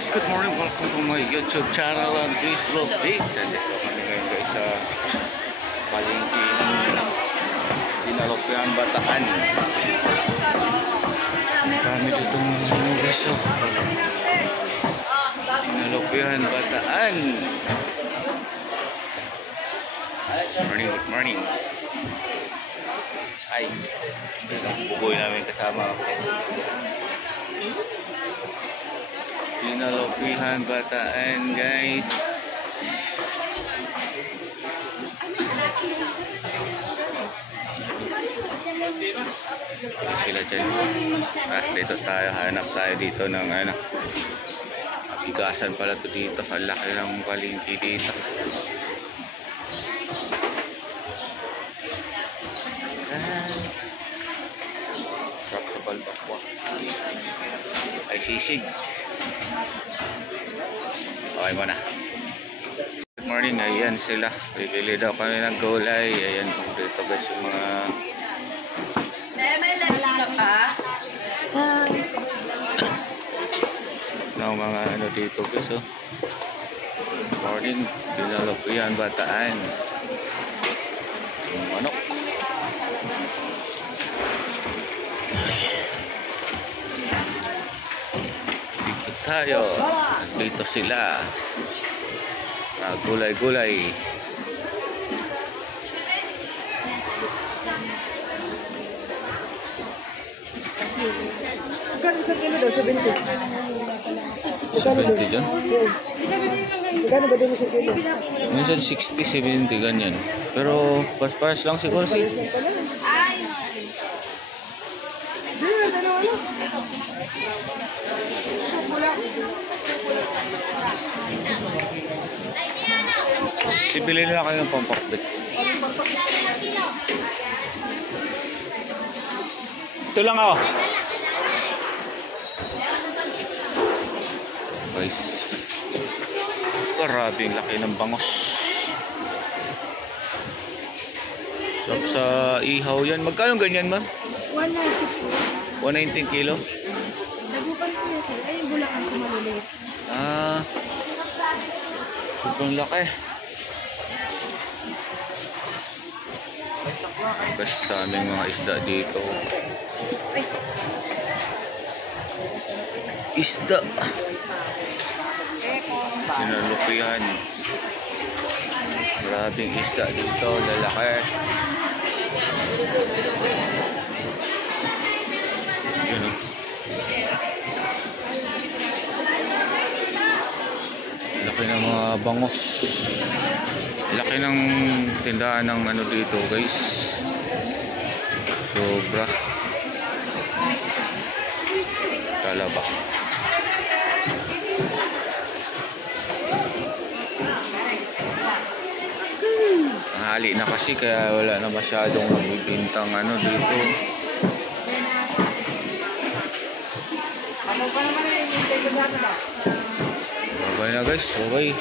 Guys, good morning. Welcome to my YouTube channel and please love this. And ito kami ngayon guys sa palengke ng Dinalopian, Bataan. Kami dito mga guys. Dinalopian, Bataan. Morning, good morning. Ay, ito ang buboy namin kasama. Dinalopian, Bataan guys. Sila dyan. Dito tayo, hanap tayo dito ng ano, bigasan pala to dito. Ang laki ng palengke dito. Sarap sa balbakwa. Ay sisig. Okay mo na. Good morning, ayan sila. Bibili daw kami ng gulay. Ayan kung dito guys yung mga mga ano dito guys. Oh. Morning, Dinalopian, Bataan. Yung manok. Dito tayo. Dito sila. Gulay-gulay. Magkano isang kilo daw? 70. 70 dyan? Magkano ba din isang kilo? Minsan 60, 70 ganyan. Pero paras lang siguro si. Sibili nila kayo ng pampakbit. Ito lang ako. Guys, grabing laki ng bangos. Sarap sa ihaw yan. Magkano ganyan, ma'am? 190. 190 kilo? Nagupan ko yun, sir. Ay, yung Bulacan ko maliliit. Sobrang laki. Guys, daming mga isda dito. Isda. Dinalopian. Maraming isda dito, lalaki. Yun o. Laki ng mga bangos. Laki ng tindahan ng ano dito guys. Sobra. Talaba. Hali na kasi kaya wala na masyadong nagbibintang ano dito. Bye na guys, bye.